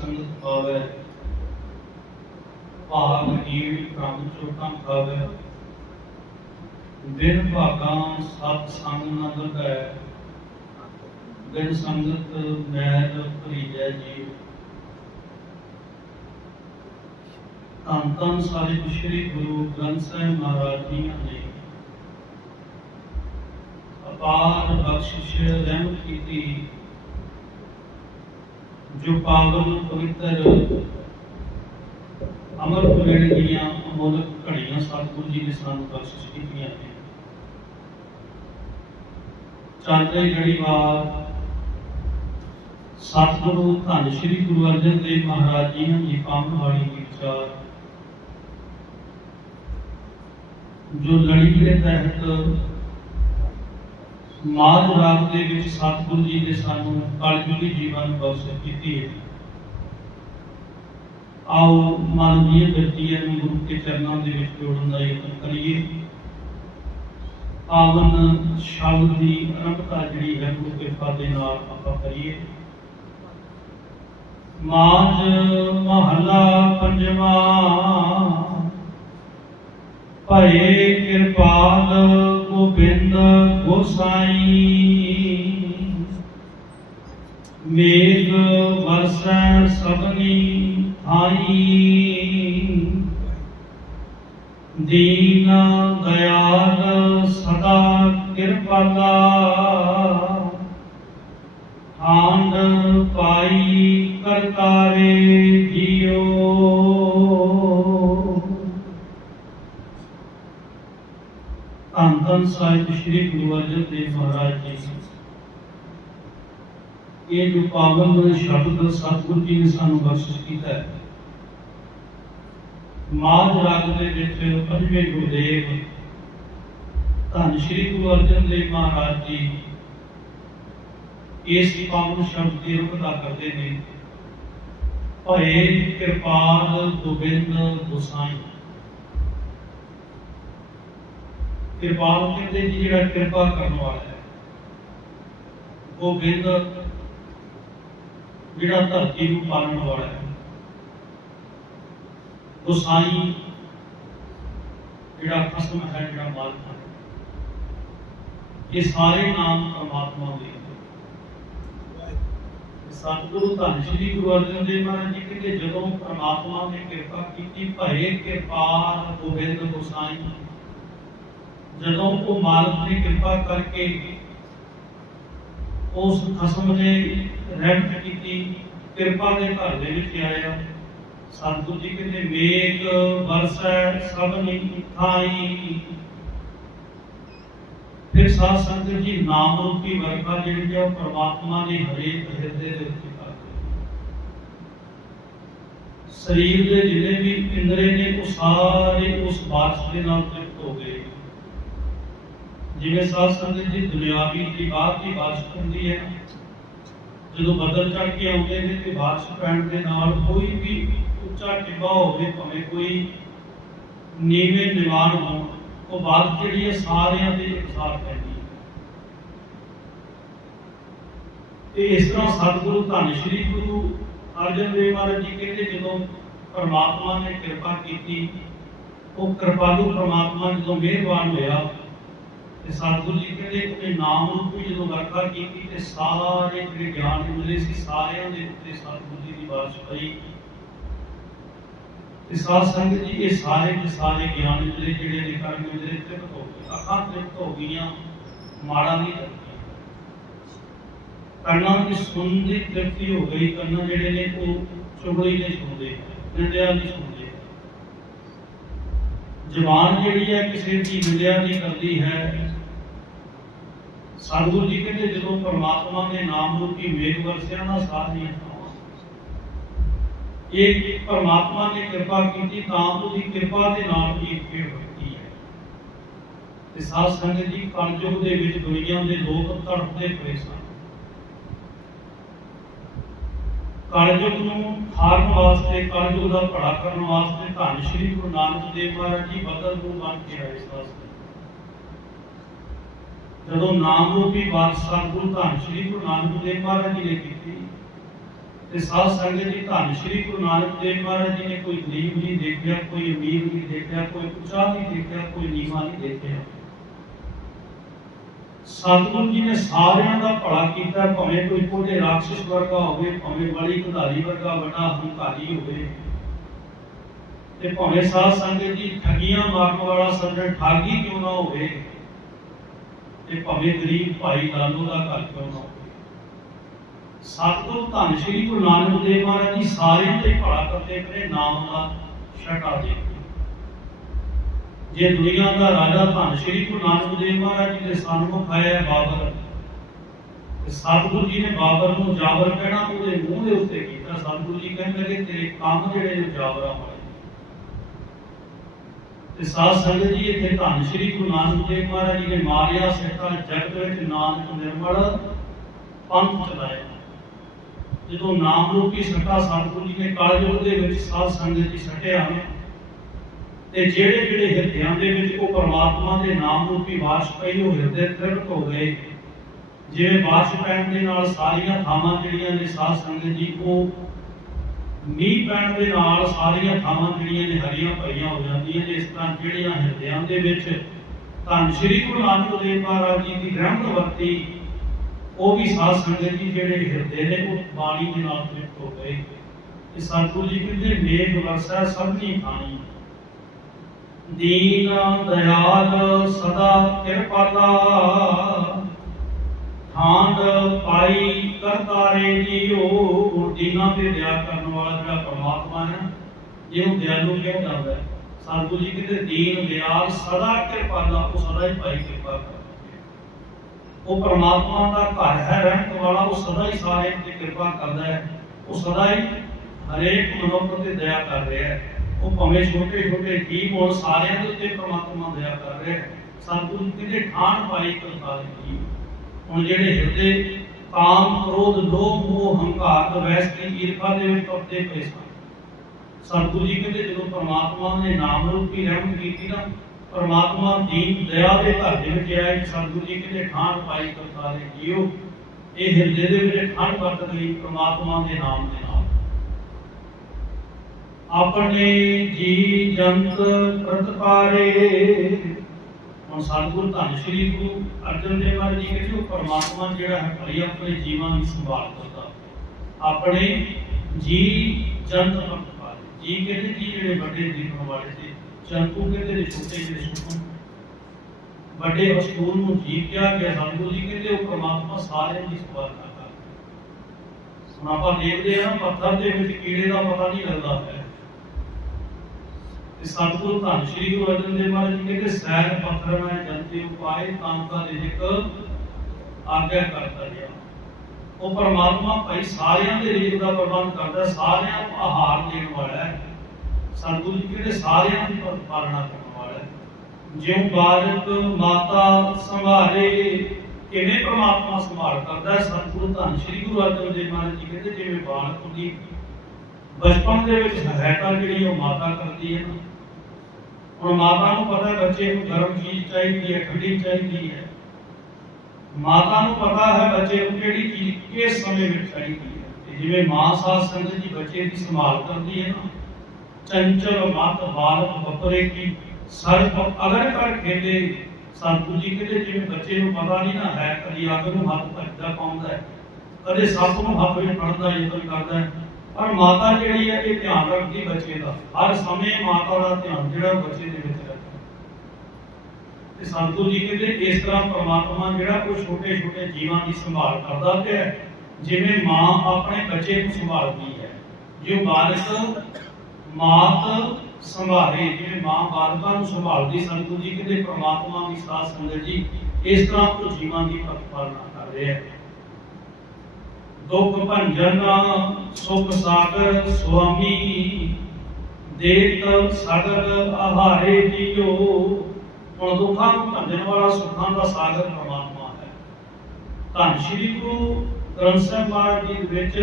ਸੰਗਤ ਪਾਵੇ ਭਾਗ ਈੜ ਪ੍ਰਭ ਚੋਟਾਂ ਖਾਵੇ ਦਿਨ ਭਾਗਾਂ ਸਤ ਸੰਗ ਨ ਲੱਗੈ ਦਿਨ ਸੰਗਤ ਮੈਲ ਭਰੀਜੈ ਜੀ। ਧੰਨ ਧੰਨ ਸਾਹਿਬ ਸ੍ਰੀ ਗੁਰੂ ਗ੍ਰੰਥ ਸਾਹਿਬ ਮਹਾਰਾਜ ਜੀ ਨੇ। ਅਪਾਰ ਬਖਸ਼ਿਸ਼ ਰਹਿਮਤ ਕੀਤੀ। ਜੋ ਪਾਵਨ ਪਵਿੱਤਰ ਅਮਰ ਵੇਲੇ ਦੀਆਂ ਅਮੋਲਕ ਘੜੀਆਂ ਸਤਿਗੁਰੂ ਜੀ ਨੇ ਸਾਨੂੰ ਬਖਸ਼ਿਸ਼ ਕੀਤੀਆਂ ਨੇ ਚਾਂਦੇ ਘੜੀ ਵਾਰ ਸਤਿਗੁਰੂ ਧੰਨ ਸ਼੍ਰੀ ਗੁਰੂ ਅਰਜਨ ਦੇਵ ਮਹਾਰਾਜ ਜੀ ਦੀ ਪਾਵਨ ਵਾਲੀ ਦੀ ਵਿਚਾਰ ਜੋ ਲੜੀ ਦੇ ਤਹਿਤ ਮਾਧ ਰਾਗ ਦੇ ਵਿੱਚ ਸਤਿਗੁਰੂ ਜੀ ਨੇ ਸਾਨੂੰ ਕਲਯੁਗੀ ਜੀਵਨ ਬਖਸ਼ਿਸ਼ ਕੀਤੀ ਹੈ। ਆਓ ਮਾਨਵੀය ਵਿਅਕਤੀਆਂ ਨੂੰ ਗੁਰੂ ਕੇ ਚਰਨਾਂ ਦੇ ਵਿੱਚ ਜੋੜਨ ਦਾ ਯਤਨ ਕਰੀਏ। ਪਾਵਨ ਸ਼ਬਦ ਦੀ ਅਰੰਭਤਾ ਜਿਹੜੀ ਹੈ ਗੁਰੂ ਕਿਰਪਾ ਦੇ ਨਾਲ ਆਪਾਂ ਕਰੀਏ। ਮਾਝ ਮਹਲਾ ਪੰਜਵਾ, ਭਏ ਕਿਰਪਾਲ ਗੋਬਿੰਦ ਗੋਸਾਈ। ਮੇਘ ਵਰਸੈ ਸਭਨੀ ਆਈ ਦੀਨ ਦਇਆਲ ਸਦਾ ਕਿਰਪਾਲਾ ਆਂਦ ਪਾਈ ਕਰਤਾਰੇ। ਧੰਨ ਧੰਨ ਸਾਹਿਬ ਸ੍ਰੀ ਗੁਰੂ ਅਰਜਨ ਦੇਵ ਮਹਾਰਾਜ ਜੀ ਇਹ ਜੋ ਪਾਵਨ ਸ਼ਬਦ ਸਤਿਗੁਰੂ ਜੀ ਨੇ ਸਾਨੂੰ ਬਖਸ਼ਿਸ਼ ਕੀਤਾ ਹੈ ਮਾਝ ਰਾਗ ਦੇ ਵਿੱਚ ਪੰਜਵੇਂ ਗੁਰਦੇਵ ਧੰਨ ਸ਼੍ਰੀ ਗੁਰੂ ਅਰਜਨ ਦੇਵ ਮਹਾਰਾਜ ਜੀ ਇਸ ਪਾਵਨ ਸ਼ਬਦ ਦੀ ਰੂਪਤਾ ਕਰਦੇ ਨੇ ਭਏ ਕਿਰਪਾਲ ਗੋਬਿੰਦ ਗੁਸਾਈ ਕਿਰਪਾਲ ਕਹਿੰਦੇ ਜੀ ਜਿਹੜਾ ਕਿਰਪਾ ਕਰਨ ਵਾਲਾ ਹੈ ਗੋਬਿੰਦ ਜਿਹੜਾ ਧਰਤੀ ਨੂੰ ਪਾਲਣ ਵਾਲਾ ਹੈ ਗੁਸਾਈ ਜਿਹੜਾ ਖਸਮ ਹੈ ਜਿਹੜਾ ਮਾਲਕ ਹੈ ਇਹ ਸਾਰੇ ਨਾਮ ਪਰਮਾਤਮਾ ਦੇ ਹਨ ਸਤਿਗੁਰੂ ਧੰਨ ਸ਼੍ਰੀ ਗੁਰੂ ਅਰਜਨ ਦੇਵ ਮਹਾਰਾਜ ਜੀ ਕਹਿੰਦੇ ਜਦੋਂ ਪਰਮਾਤਮਾ ਨੇ ਕਿਰਪਾ ਕੀਤੀ ਭਏ ਕਿਰਪਾਲ ਗੋਬਿੰਦ ਗੁਸਾਈ ਜਦੋਂ ਉਹ ਮਾਲਕ ਨੇ ਕਿਰਪਾ ਕਰਕੇ ਉਸ ਖਸਮ ਨੇ ਰਹਿਮਤ ਕੀਤੀ, ਕਿਰਪਾ ਦੇ ਘਰ ਦੇ ਵਿੱਚ ਆਇਆ। ਸਤਿਗੁਰੂ ਜੀ ਕਹਿੰਦੇ ਮੇਘ ਵਰਸੈ ਸਭ ਥਾਈ ਫਿਰ ਸਾਧ ਸੰਗਤ ਜੀ ਨਾਮ ਰੂਪੀ ਵਰਖਾ ਜਿਹੜੀ ਹੈ ਪ੍ਰਮਾਤਮਾ ਨੇ ਹਰੇਕ ਹਿਰਦੇ ਦੇ ਉੱਤੇ ਸਰੀਰ ਦੇ ਜਿੰਨੇ ਵੀ ਇੰਦਰੇ ਨੇ, ਉਹ ਸਾਰੇ ਉਸ ਬਾਰਿਸ਼ ਦੇ ਨਾਲ ਜਿਵੇਂ ਸਾਧ ਸੰਗਤ ਜੀ ਦੁਨਿਆਵੀ ਦੀ ਬਾਤ ਦੀ ਬਾਰਿਸ਼ ਹੁੰਦੀ ਹੈ, ਜਦੋਂ ਬੱਦਲ ਚੜ ਕੇ ਆਉਂਦੇ ਨੇ ਤੇ ਬਾਰਿਸ਼ ਪੈਣ ਦੇ ਨਾਲ ਕੋਈ ਵੀ ਉੱਚਾ ਟਿੱਬਾ ਹੋਵੇ, ਭਾਵੇਂ ਕੋਈ ਨੀਵੇਂ ਨਿਵਾਨ ਹੋਣ, ਉਹ ਬਾਤ ਜਿਹੜੀ ਹੈ ਸਾਰਿਆਂ ਦੇ ਇਕਸਾਰ ਪੈਂਦੀ ਹੈ। ਤੇ ਇਸ ਤਰ੍ਹਾਂ ਸਤਿਗੁਰੂ ਧੰਨ ਸ਼੍ਰੀ ਗੁਰੂ ਅਰਜਨ ਦੇਵ ਮਹਾਰਾਜ ਜੀ ਕਹਿੰਦੇ ਜਦੋਂ ਪਰਮਾਤਮਾ ਨੇ ਕਿਰਪਾ ਕੀਤੀ, ਉਹ ਕਿਰਪਾਲੂ ਪਰਮਾਤਮਾ ਜਦੋਂ ਮਿਹਰਬਾਨ ਹੋਇਆ ਤੇ ਸਤਿਗੁਰੂ ਜੀ ਕਹਿੰਦੇ ਉਹਨੇ ਨਾਮ ਰੂਪੀ ਜਦੋਂ ਵਰਖਾ ਕੀਤੀ ਤੇ ਸਾਰੇ ਜਿਹੜੇ ਗਿਆਨ ਮਿਲੇ ਸੀ, ਸਾਰਿਆਂ ਦੇ ਉੱਤੇ ਸਤਿਗੁਰੂ ਜੀ ਦੀ ਬਾਰਿਸ਼ ਪਈ ਤੇ ਸਾਧ ਸੰਗਤ ਜੀ, ਇਹ ਸਾਰੇ ਦੇ ਸਾਰੇ ਗਿਆਨ ਮਿਲੇ, ਜਿਹੜੇ ਨੇ ਕਰਮ ਮਿਲੇ ਤ੍ਰਿਪਤ ਹੋ ਗਏ। ਅੱਖਾਂ ਤ੍ਰਿਪਤ ਹੋ ਗਈਆਂ, ਮਾੜਾ ਨਹੀਂ ਕੰਨਾਂ ਦੀ ਸੁਣ ਦੀ ਤ੍ਰਿਪਤੀ ਹੋ ਗਈ, ਕੰਨਾਂ ਜਿਹੜੇ ਨੇ ਉਹ ਚੁਗਲੀ ਨਹੀਂ ਸੁਣਦੇ, ਨਿੰਦਿਆ ਨਹੀਂ ਸੁਣਦੇ। ਜ਼ਬਾਨ ਜਿਹੜੀ ਹੈ, ਕਿਸੇ ਦੀ ਨਿੰਦਿਆ ਨਹੀਂ ਕਰਦੀ ਹੈ ਸਤਿਗੁਰੂ ਜੀ ਕਹਿੰਦੇ ਜਦੋਂ ਪਰਮਾਤਮਾ ਨੇ ਨਾਮ ਰੂਪੀ ਮੇਘ ਵਰਸਿਆ ਨਾ ਸਾਰੀਆਂ ਇਹ ਪਰਮਾਤਮਾ ਨੇ ਕਿਰਪਾ ਕੀਤੀ ਤਾਂ ਉਹਦੀ ਕਿਰਪਾ ਦੇ ਨਾਲ ਹੀ ਇਹ ਹੋਈ ਹੈ। ਤੇ ਸਾਧ ਸੰਗਤ ਜੀ, ਕਲਯੁਗ ਦੇ ਵਿੱਚ ਦੁਨੀਆ ਦੇ ਲੋਕ ਤੜਫਦੇ ਪਏ ਸਨ। ਕਲਯੁਗ ਨੂੰ ਖਾਰਨ ਵਾਸਤੇ, ਕਲਯੁਗ ਦਾ ਭਲਾ ਕਰਨ ਵਾਸਤੇ ਧੰਨ ਸ਼੍ਰੀ ਗੁਰੂ ਨਾਨਕ ਦੇਵ ਮਹਾਰਾਜ ਜੀ ਬਦਲ ਨੂੰ ਬਣ ਕੇ ਆਏ ਸਾਧ ਸੰਗਤ। ਜਦੋਂ ਨਾਮ ਰੂਪੀ ਬਾਦਸ਼ਾਹ ਗੁਰੂ ਧੰਨ ਸ਼੍ਰੀ ਗੁਰੂ ਨਾਨਕ ਦੇਵ ਮਹਾਰਾਜ ਜੀ ਨੇ ਕੀਤੀ, ਤੇ ਸਾਧ ਸੰਗਤ ਜੀ ਧੰਨ ਸ਼੍ਰੀ ਗੁਰੂ ਨਾਨਕ ਦੇਵ ਮਹਾਰਾਜ ਜੀ ਨੇ ਕੋਈ ਗਰੀਬ ਨਹੀਂ ਦੇਖਿਆ, ਕੋਈ ਅਮੀਰ ਨਹੀਂ ਦੇਖਿਆ, ਕੋਈ ਉੱਚਾ ਨਹੀਂ ਦੇਖਿਆ, ਕੋਈ ਨੀਵਾਂ ਨਹੀਂ ਦੇਖਿਆ। ਸਤਿਗੁਰੂ ਜੀ ਨੇ ਸਾਰਿਆਂ ਦਾ ਭਲਾ ਕੀਤਾ, ਭਾਵੇਂ ਕੋਈ ਕੋਡੇ ਰਾਖਸ਼ ਵਰਗਾ ਹੋਵੇ, ਭਾਵੇਂ ਬੜੀ ਕੰਧਾਰੀ ਵਰਗਾ ਵੱਡਾ ਹੰਕਾਰੀ ਹੋਵੇ। ਤੇ ਭਾਵੇਂ ਸਾਧ ਸੰਗਤ ਜੀ ਠੱਗੀਆਂ ਮਾਰਨ ਵਾਲਾ ਸੱਜਣ ਠਾਗੀ ਕਿਉਂ ਨਾ ਹੋਵੇ ਤੇ ਭਾਵੇਂ ਗਰੀਬ ਭਾਈ ਲਾਲੋ ਦਾ ਘਰ ਕਿਉਂ ਨਾ ਸਤਿਗੁਰੂ ਧੰਨ ਸ਼੍ਰੀ ਗੁਰੂ ਨਾਨਕ ਦੇਵ ਮਹਾਰਾਜ ਜੀ ਸਾਰਿਆਂ ਦੇ ਭਲਾ ਕਰਦੇ ਪਏ, ਨਾਮ ਦਾ ਛਟਾ ਦੇ ਜੇ ਦੁਨੀਆ ਦਾ ਰਾਜਾ ਧੰਨ ਸ਼੍ਰੀ ਗੁਰੂ ਨਾਨਕ ਦੇਵ ਮਹਾਰਾਜ ਜੀ ਦੇ ਸਨਮੁਖ ਆਇਆ ਬਾਬਰ ਸਤਿਗੁਰੂ ਜੀ ਨੇ ਬਾਬਰ ਨੂੰ ਜਾਬਰ ਕਹਿਣਾ, ਉਹਦੇ ਮੂੰਹ ਦੇ ਉੱਤੇ ਕੀਤਾ। ਸਤਿਗੁਰੂ ਜੀ ਕਹਿੰਦੇ ਕਿ ਤੇਰੇ ਕੰਮ ਜਿਹੜੇ ਜਾਬਰਾਂ ਵਾਲੇ। ਤੇ ਸਾਧ ਸੰਗਤ ਜੀ, ਇੱਥੇ ਧੰਨ ਸ਼੍ਰੀ ਗੁਰੂ ਨਾਨਕ ਦੇਵ ਮਹਾਰਾਜ ਜੀ ਨੇ ਮਾਰਿਆ ਸਿੱਖਾ ਜਗਤ ਵਿੱਚ ਨਾਨਕ ਨਿਰਮਲ ਪੰਥ ਚਲਾਇਆ। ਜਦੋਂ ਨਾਮ ਰੂਪੀ ਸੱਟਾ ਸਤਿਗੁਰੂ ਜੀ ਨੇ ਕਾਲਯੁਗ ਦੇ ਵਿੱਚ ਸਾਧ ਸੰਗਤ ਜੀ ਸੱਟਿਆ ਤੇ ਜਿਹੜੇ ਜਿਹੜੇ ਹਿਰਦਿਆਂ ਦੇ ਵਿੱਚ ਉਹ ਪਰਮਾਤਮਾ ਦੇ ਨਾਮ ਰੂਪੀ ਵਾਸ਼ ਪਈ ਉਹ ਹਿਰਦੇ ਤ੍ਰਿਪਤ ਹੋ ਗਏ। ਜਿਵੇਂ ਵਾਸ਼ ਪੈਣ ਦੇ ਨਾਲ ਸਾਰੀਆਂ ਥਾਵਾਂ ਜਿਹੜੀਆਂ ਨੇ ਸਾਧ ਸੰਗਤ ਜੀ, ਉਹ ਮੀਂਹ ਪੈਣ ਦੇ ਨਾਲ ਸਾਰੀਆਂ ਥਾਵਾਂ ਜਿਹੜੀਆਂ ਨੇ ਹਰੀਆਂ ਭਰੀਆਂ ਹੋ ਜਾਂਦੀਆਂ ਨੇ, ਇਸ ਤਰ੍ਹਾਂ ਜਿਹੜੀਆਂ ਹਿਰਦਿਆਂ ਦੇ ਵਿੱਚ ਧੰਨ ਸ਼੍ਰੀ ਗੁਰੂ ਨਾਨਕ ਦੇਵ ਮਹਾਰਾਜ ਜੀ ਦੀ ਰਹਿਮਤ ਵਰਤੀ, ਉਹ ਵੀ ਸਾਧ ਸੰਗਤ ਜੀ ਜਿਹੜੇ ਹਿਰਦੇ ਨੇ, ਉਹ ਬਾਣੀ ਦੇ ਨਾਲ ਤ੍ਰਿਪਤ ਹੋ ਗਏ। ਤੇ ਸਤਿਗੁਰੂ ਜੀ ਕਹਿੰਦੇ, ਮੇਘ ਵਰਸਾ ਸਭਨੀ ਖਾਣੀ ਦੀਨ ਦਇਆਲ ਸਦਾ ਕਿਰਪਾਲਾ, ਠਾਂਡ ਪਾਈ ਕਰਤਾਰੇ ਜੀਓ, ਦੀਨਾਂ ਤੇ ਦਇਆ ਕਰਨ ਵਾਲਾ ਜਿਹੜਾ ਪਰਮਾਤਮਾ ਹੈ ਜਿਹਨੂੰ ਦਿਆਲੂ ਕਿਹਾ ਜਾਂਦਾ ਹੈ ਸਤਿਗੁਰੂ ਜੀ ਕਹਿੰਦੇ ਦੀਨ, ਦਿਆਲ ਸਦਾ ਕਿਰਪਾਲਾ ਉਹ ਸਦਾ ਹੀ ਭਾਈ ਕਿਰਪਾ ਕਰਦਾ ਉਹ ਪਰਮਾਤਮਾ ਦਾ ਘਰ ਹੈ, ਰਹਿਣ ਵਾਲਾ, ਉਹ ਸਦਾ ਹੀ ਸਾਰਿਆਂ ਤੇ ਕਿਰਪਾ ਕਰਦਾ ਹੈ, ਉਹ ਸਦਾ ਹੀ ਹਰੇਕ ਮਨੁੱਖ ਤੇ ਦਇਆ ਕਰ ਰਿਹਾ ਹੈ। ਉਹ ਭਾਵੇਂ ਛੋਟੇ ਛੋਟੇ ਜੀਵ ਹੋਣ, ਸਾਰਿਆਂ ਦੇ ਉੱਤੇ ਪਰਮਾਤਮਾ ਦਇਆ ਕਰ ਰਿਹਾ ਹੈ। ਸਤਿਗੁਰੂ ਕਹਿੰਦੇ ਠਾਣ ਪਾਈ ਕਰਤਾਰ ਜੀ ਹੁਣ ਜਿਹੜੇ ਹਿਰਦੇ ਕਾਮ ਕ੍ਰੋਧ, ਲੋਭ, ਮੋਹ, ਹੰਕਾਰ ਦਵੈਸ ਦੀ ਈਰਖਾ ਦੇ ਵਿੱਚ ਤੁਰਦੇ ਪਏ ਸਨ। ਸਤਿਗੁਰੂ ਜੀ ਕਹਿੰਦੇ ਜਦੋਂ ਪਰਮਾਤਮਾ ਨੇ ਨਾਮ ਰੂਪੀ ਰਹਿਮਤ ਕੀਤੀ ਨਾ ਪਰਮਾਤਮਾ ਦੀਨ ਦਇਆ ਦੇ ਘਰ ਦੇ ਵਿੱਚ ਆਇਆ ਸਤਿਗੁਰੂ ਜੀ ਕਹਿੰਦੇ ਠਾਣ ਪਾਈ ਕਰਤਾਰੇ ਜੀਓ, ਇਹ ਹਿਰਦੇ ਦੇ ਵਿੱਚ ਠਾਣ ਵਰਤ ਗਈ ਪਰਮਾਤਮਾ ਦੇ ਨਾਮ ਦੇ ਨਾਲ। ਆਪਣੇ ਜੀ ਜੰਤ ਪ੍ਰਤਪਾਰੇ ਹੁਣ ਸਤਿਗੁਰੂ ਧੰਨ ਸ਼੍ਰੀ ਗੁਰੂ ਅਰਜਨ ਦੇਵ ਮਹਾਰਾਜ ਜੀ ਕਹਿੰਦੇ ਉਹ ਪਰਮਾਤਮਾ ਜਿਹੜਾ ਹੈ ਭਲੀ ਆਪਣੇ ਜੀਵਾਂ ਦੀ ਸੰਭਾਲ ਕਰਦਾ। ਆਪਣੇ ਜੀ ਜੰਤ ਪ੍ਰਤਪਾਰੇ ਜੀ ਕਹਿੰਦੇ ਜੀ ਜਿਹੜੇ ਵੱਡੇ ਜੀਵਨ ਵਾਲੇ ਤੇ ਜੰਤੂ ਕਹਿੰਦੇ ਨੇ? ਛੋਟੇ ਜਿਹੜੇ ਸੁਖਮ ਵੱਡੇ ਅਸਤੂਲ ਨੂੰ ਜੀ ਕਿਹਾ ਗਿਆ ਸਤਿਗੁਰੂ ਜੀ ਕਹਿੰਦੇ ਉਹ ਪਰਮਾਤਮਾ ਸਾਰਿਆਂ ਦੀ ਸੰਭਾਲ ਕਰਦਾ। ਹੁਣ ਆਪਾਂ ਦੇਖਦੇ ਹਾਂ ਪੱਥਰ ਦੇ ਵਿੱਚ ਕੀੜੇ ਦਾ ਪਤਾ ਨਹੀਂ ਲੱਗਦਾ ਹੈ ਤੇ ਸਤਿਗੁਰੂ ਧੰਨ ਸ਼੍ਰੀ ਗੁਰੂ ਅਰਜਨ ਦੇਵ ਮਹਾਰਾਜ ਜੀ ਕਹਿੰਦੇ ਸੈਰ ਪੱਥਰ ਮੈਂ ਜੰਤੇ ਉਪਾਏ ਤਾਂ ਦਾ ਰਿਜਕ ਆਗਿਆ ਕਰਦਾ ਗਿਆ ਉਹ ਪਰਮਾਤਮਾ ਭਾਈ ਸਾਰਿਆਂ ਦੇ ਰਿਜਕ ਦਾ ਪ੍ਰਬੰਧ ਕਰਦਾ, ਸਾਰਿਆਂ ਨੂੰ ਆਹਾਰ ਦੇਣ ਵਾਲਾ ਹੈ। ਸਤਿਗੁਰੂ ਜੀ ਕਹਿੰਦੇ ਸਾਰਿਆਂ ਦੀ ਪਾਲਣਾ ਕਰਨ ਵਾਲਾ ਹੈ। ਜਿਉ ਬਾਲਕ ਮਾਤਾ ਸੰਭਾਲੇ, ਕਿਵੇਂ ਪਰਮਾਤਮਾ ਸੰਭਾਲ ਕਰਦਾ ਹੈ? ਸਤਿਗੁਰੂ ਧੰਨ ਸ਼੍ਰੀ ਗੁਰੂ ਅਰਜਨ ਦੇਵ ਮਹਾਰਾਜ ਜੀ ਕਹਿੰਦੇ, ਜਿਵੇਂ ਬਾਲਕ ਦੀ ਬਚਪਨ ਦੇ ਵਿੱਚ ਸਹਾਇਤਾ ਜਿਹੜੀ ਉਹ ਮਾਤਾ ਕਰਦੀ ਹੈ। ਨਾ ਮਾਤਾ ਨੂੰ ਪਤਾ ਬੱਚੇ ਨੂੰ ਗਰਮ ਚੀਜ਼ ਚਾਹੀਦੀ ਹੈ, ਠੰਡੀ ਚਾਹੀਦੀ ਹੈ। ਮਾਤਾ ਨੂੰ ਪਤਾ ਹੈ ਬੱਚੇ ਨੂੰ ਕਿਹੜੀ ਚੀਜ਼ ਕਿਸ ਸਮੇਂ ਵਿੱਚ ਚਾਹੀਦੀ ਹੈ। ਤੇ ਜਿਵੇਂ ਮਾਂ ਸਾਧ ਸੰਗਤ ਜੀ ਬੱਚੇ ਦੀ ਸੰਭਾਲ ਕਰਦੀ ਹੈ ਨਾ, ਚੰਚਲ, ਮਤ, ਬਾਲਕ ਬੱਪਰੇ ਕੀ ਸਰਪ ਅਗਰ ਕਰ ਖੇਲੇ ਸਤਿਗੁਰੂ ਜੀ ਕਹਿੰਦੇ ਜਿਵੇਂ ਬੱਚੇ ਨੂੰ ਪਤਾ ਨਹੀਂ ਨਾ ਹੈ, ਕਦੀ ਅੱਗ ਨੂੰ ਹੱਥ ਭੱਜਦਾ ਪਾਉਂਦਾ ਹੈ, ਕਦੇ ਸੱਪ ਨੂੰ ਹੱਥ ਵਿੱਚ ਫੜਦਾ ਯਤਨ ਕਰਦਾ ਹੈ। ਪਰ ਮਾਤਾ ਜਿਹੜੀ ਹੈ ਇਹ ਧਿਆਨ ਰੱਖਦੀ ਬੱਚੇ ਦਾ। ਹਰ ਸਮੇਂ ਮਾਤਾ ਦਾ ਧਿਆਨ ਜਿਹੜਾ ਬੱਚੇ ਦੇ ਵਿੱਚ ਰੱਖਦਾ। ਤੇ ਸੰਤੂ ਜੀ ਕਹਿੰਦੇ, ਇਸ ਤਰ੍ਹਾਂ ਪ੍ਰਮਾਤਮਾ ਜਿਹੜਾ ਉਹ ਛੋਟੇ ਛੋਟੇ ਜੀਵਾਂ ਦੀ ਸੰਭਾਲ ਕਰਦਾ ਪਿਆ ਜਿਵੇਂ ਮਾਂ ਆਪਣੇ ਬੱਚੇ ਨੂੰ ਸੰਭਾਲਦੀ ਹੈ। ਜੋ ਬਾਲਕ ਮਾਤ ਸੰਭਾਲੇ, ਜਿਵੇਂ ਮਾਂ ਬਾਲਕਾਂ ਨੂੰ ਸੰਭਾਲਦੀ, ਸੰਤੂ ਜੀ ਕਹਿੰਦੇ, ਪ੍ਰਮਾਤਮਾ ਦੀ ਸਾਥ ਸੰਗਤ ਜੀ ਇਸ ਤਰ੍ਹਾਂ ਉਹ ਜੀਵਾਂ ਦੀ ਪਾਲਣਾ ਕਰ ਰਿਹਾ ਹੈ। ਦੁਖ ਭੰਜਨ, ਸੁਖ ਸਾਗਰ, ਸੁਆਮੀ। ਦੇਤ ਸਗਲ ਆਹਾਰੇ ਜੀਓ ਹੁਣ ਦੁੱਖਾਂ ਨੂੰ ਭੰਜਨ ਵਾਲਾ, ਸੁਖਾਂ ਦਾ ਸਾਗਰ ਪਰਮਾਤਮਾ ਹੈ। ਧੰਨ ਸ਼੍ਰੀ ਗੁਰੂ ਗ੍ਰੰਥ ਸਾਹਿਬ ਮਹਾਰਾਜ ਜੀ ਵਿੱਚ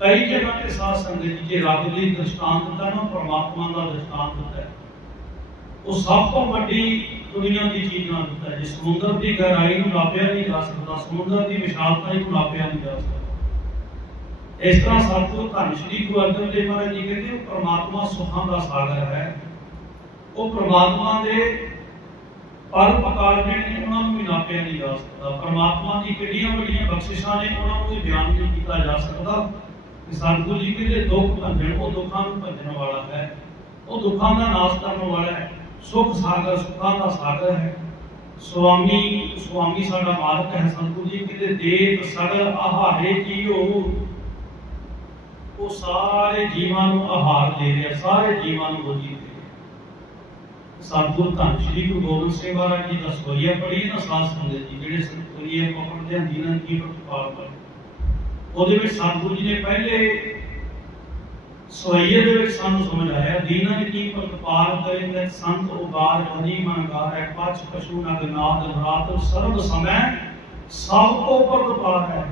ਕਈ ਜਗ੍ਹਾ ਤੇ ਸਾਧ ਸੰਗਤ ਜੀ ਜੇ ਰੱਬ ਦੀ ਦ੍ਰਿਸ਼ਟਾਂਤ ਦਿੱਤਾ ਨਾ, ਪਰਮਾਤਮਾ ਦਾ ਦ੍ਰਿਸ਼ਟਾਂਤ ਦਿੱਤਾ ਹੈ। ਉਹ ਸਭ ਤੋਂ ਵੱਡੀ ਦੁਨੀਆ ਦੀ ਚੀਜ਼ ਨਾਲ ਦਿੱਤਾ ਹੈ ਸਮੁੰਦਰ ਦੀ ਗਹਿਰਾਈ ਨੂੰ ਨਾਪਿਆ ਨਹੀਂ ਜਾ ਸਕਦਾ, ਸਮੁੰਦਰ ਦੀ ਵਿਸ਼ਾਲਤਾ ਨੂੰ ਨਾਪਿਆ ਨਹੀਂ ਜਾ ਸਕਦਾ। ਇਸ ਤਰ੍ਹਾਂ ਸਤਿਗੁਰੂ ਧੰਨ ਸ਼੍ਰੀ ਗੁਰੂ ਅਰਜਨ ਦੇਵ ਮਹਾਰਾਜ ਜੀ ਕਹਿੰਦੇ, ਉਹ ਪ੍ਰਮਾਤਮਾ ਸੁਖਾਂ ਦਾ ਸਾਗਰ ਹੈ। ਉਹ ਪ੍ਰਮਾਤਮਾ ਦੇ ਪਰ ਨੇ, ਉਹਨਾਂ ਨੂੰ ਵੀ ਨਾਪਿਆ ਨਹੀਂ ਜਾ ਸਕਦਾ। ਪ੍ਰਮਾਤਮਾ ਦੀ ਕਿੰਨੀਆਂ ਵੱਡੀਆਂ ਬਖਸ਼ਿਸ਼ਾਂ ਨੇ, ਉਹਨਾਂ ਨੂੰ ਬਿਆਨ ਨਹੀਂ ਕੀਤਾ ਜਾ ਸਕਦਾ। ਕਿ ਜੀ ਕਹਿੰਦੇ, ਦੁੱਖ ਭੰਜਣ, ਉਹ ਦੁੱਖਾਂ ਨੂੰ ਭੰਜਣ ਵਾਲਾ ਹੈ। ਉਹ ਦੁੱਖਾਂ ਦਾ ਨਾਸ਼ ਕਰਨ ਵਾਲਾ ਹੈ। ਸੁਖ ਸਾਗਰ, ਸੁਖਾਂ ਦਾ ਸਾਗਰ ਹੈ। ਸੁਆਮੀ ਸੁਆਮੀ ਸਾਡਾ ਮਾਲਕ ਹੈ ਸਤਿਗੁਰੂ ਜੀ ਕਹਿੰਦੇ ਦੇਤ ਸਗਲ ਆਹਾਰੇ ਜੀਓ ਉਹ ਸਾਰੇ ਜੀਵਾਂ ਨੂੰ ਆਹਾਰ ਦੇ ਰਿਹਾ, ਸਾਰੇ ਜੀਵਾਂ ਨੂੰ ਰੋਜੀ ਦੇ ਰਿਹਾ। ਸਤਿਗੁਰ ਧੰਨ ਸ਼੍ਰੀ ਗੁਰੂ ਗੋਬਿੰਦ ਸਿੰਘ ਮਹਾਰਾਜ ਜੀ ਦਾ ਸੋਈਆ ਪੜੀ ਨਾ ਸਾਧ ਸੰਗਤ ਜੀ, ਜਿਹੜੇ ਸੋਈਏ ਪਕੜਦੇ ਹਨ ਦੀਨਾਂ ਕੀ ਪ੍ਰਤਪਾਲ ਪਰ ਉਹਦੇ ਵਿੱਚ ਸਤਿਗੁਰੂ ਜੀ ਨੇ ਪਹਿਲੇ ਸੋਈਏ ਦੇ ਵਿੱਚ ਸਾਨੂੰ ਸਮਝਾਇਆ ਦੀਨਾਂ ਕੀ ਪ੍ਰਤਪਾਲ ਕਰੇ ਸੰਤ ਉਗਾਰ ਹਰੀ ਮਨ ਗਾਰੇ ਪਛ ਪਸ਼ੂ ਨਗ ਨਾਦ ਰਾਤ ਸਰਬ ਸਮੈ, ਸਭ ਕੋ ਪ੍ਰਤਪਾਲ ਹੈ।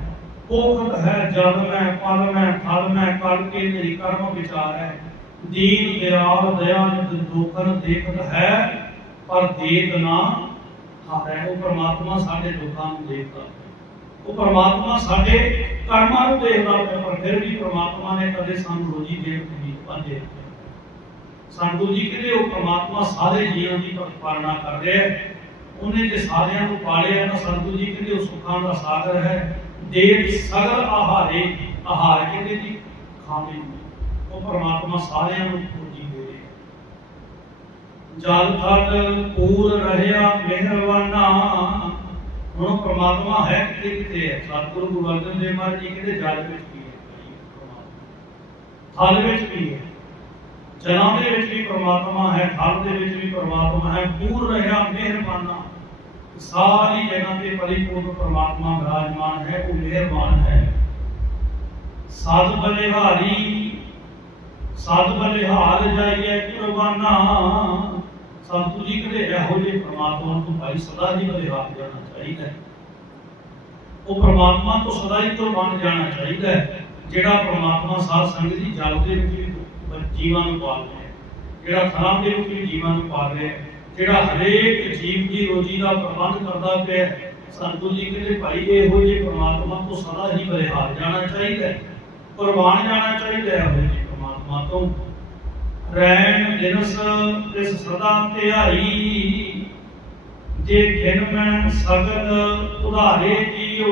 ਪੋਖਤ ਹੈ, ਜਲ ਮੈਂ ਪਲ ਮੈਂ, ਥਲ ਮੈਂ ਕਰ ਕੇ ਮੇਰੀ ਕਰਮ ਵਿਚਾਰ ਹੈ। ਦੀਨ ਦਿਆਲ, ਦਇਆ ਨਿਤ ਦੁਖਨ ਦੇਖਤ ਹੈ, ਪਰ ਦੇਤ ਨਾ ਹਾਰੇ। ਉਹ ਪ੍ਰਮਾਤਮਾ ਸਾਡੇ ਦੁੱਖਾਂ ਨੂੰ ਦੇਖਦਾ ਉਹ ਪ੍ਰਮਾਤਮਾ ਸਾਡੇ ਕਰਮਾਂ ਨੂੰ ਦੇਖਦਾ ਹੈ ਪਰ ਫਿਰ ਵੀ ਪ੍ਰਮਾਤਮਾ ਨੇ ਕਦੇ ਸਾਨੂੰ ਰੋਜੀ ਦੇਣ ਨਹੀਂ ਪਾਉਂਦੇ ਸਤਿਗੁਰੂ ਜੀ ਕਹਿੰਦੇ ਉਹ ਪ੍ਰਮਾਤਮਾ ਸਾਰੇ ਜੀਵਾਂ ਦੀ ਪਾਲਣਾ ਕਰ ਹੈ। ਉਹਨੇ ਜੇ ਸਾਰਿਆਂ ਨੂੰ ਪਾਲਿਆ ਨਾ ਸਤਿਗੁਰੂ ਜੀ ਕਹਿੰਦੇ ਉਹ ਸੁੱਖਾਂ ਦਾ ਸਾਗਰ ਹੈ। ਦੇਵ ਸਗਲ ਆਹਾਰੇ, ਆਹਾਰ ਕਹਿੰਦੇ ਜੀ ਖਾਣੇ ਉਹ ਪ੍ਰਮਾਤਮਾ ਸਾਰਿਆਂ ਨੂੰ ਰੋਜੀ ਦੇ ਰਿਹਾ ਜਲ ਥਲ ਪੂਰ ਰਹਿਆ ਮਿਹਰਵਾਨਾ ਹੁਣ ਪਰਮਾਤਮਾ ਹੈ ਕਿਤੇ ਕਿਤੇ ਹੈ। ਸਤਿਗੁਰੂ ਗੁਰੂ ਅਰਜਨ ਦੇਵ ਮਹਾਰਾਜ ਜੀ ਕਹਿੰਦੇ ਜਲ ਵਿੱਚ ਵੀ ਹੈ? ਥਲ ਵਿੱਚ ਵੀ ਹੈ। ਜਲਾਂ ਦੇ ਵਿੱਚ ਵੀ ਪ੍ਰਮਾਤਮਾ ਹੈ, ਥਲ ਦੇ ਵਿੱਚ ਵੀ ਪ੍ਰਮਾਤਮਾ ਹੈ। ਪੂਰ ਰਹਿਆ ਮਿਹਰਬਾਨਾ। ਸਾਰੀ ਜਗ੍ਹਾ ਤੇ ਪਰਿਪੂਰਨ ਪ੍ਰਮਾਤਮਾ ਵਿਰਾਜਮਾਨ ਹੈ, ਉਹ ਮਿਹਰਬਾਨ ਹੈ। ਸਤ ਬਲਿਹਾਰੀ ਸਤ ਬਲਿਹਾਰ ਜਾਈਏ ਕੁਰਬਾਨਾ। ਸੰਤੂ ਜੀ ਕਹਿੰਦੇ ਇਹੋ ਜਿਹੇ ਪ੍ਰਮਾਤਮਾ ਨੂੰ ਭਾਈ ਸਦਾ ਹੀ ਬਲਿਹਾਰ ਜਾਣਾ ਚਾਹੀਦਾ ਹੈ ਉਹ ਪ੍ਰਮਾਤਮਾ ਤੋਂ ਸਦਾ ਹੀ ਕੁਰਬਾਨ ਜਾਣਾ ਚਾਹੀਦਾ ਹੈ, ਜਿਹੜਾ ਪ੍ਰਮਾਤਮਾ ਸਾਧ ਸੰਗਤ ਦੀ ਜਲ ਦੇ ਵਿੱਚ ਵੀ ਜੀਵਾਂ ਨੂੰ ਪਾਲ ਰਿਹਾ ਹੈ, ਜਿਹੜਾ ਥਲਾਂ ਦੇ ਵਿੱਚ ਵੀ ਜੀਵਾਂ ਨੂੰ ਪਾਲ ਰਿਹਾ ਹੈ, ਜਿਹੜਾ ਹਰੇਕ ਜੀਵ ਦੀ ਰੋਜੀ ਦਾ ਪ੍ਰਬੰਧ ਕਰਦਾ ਪਿਆ ਹੈ। ਜੀ ਕਹਿੰਦੇ ਭਾਈ ਇਹੋ ਜਿਹੇ ਪ੍ਰਮਾਤਮਾ ਤੋਂ ਸਦਾ ਹੀ ਬਲਿਹਾਰ ਜਾਣਾ ਚਾਹੀਦਾ ਹੈ, ਕੁਰਬਾਨ ਜਾਣਾ ਚਾਹੀਦਾ ਹੈ ਇਹੋ ਪ੍ਰਮਾਤਮਾ ਤੋਂ ਰੈਣ ਦਿਨਸ ਇਸ ਸਦਾ ਧਿਆਈ। ਜੇ ਘਿਨ ਮੈਂ ਸਗਲ ਉਧਾਰੇ ਜੀਓ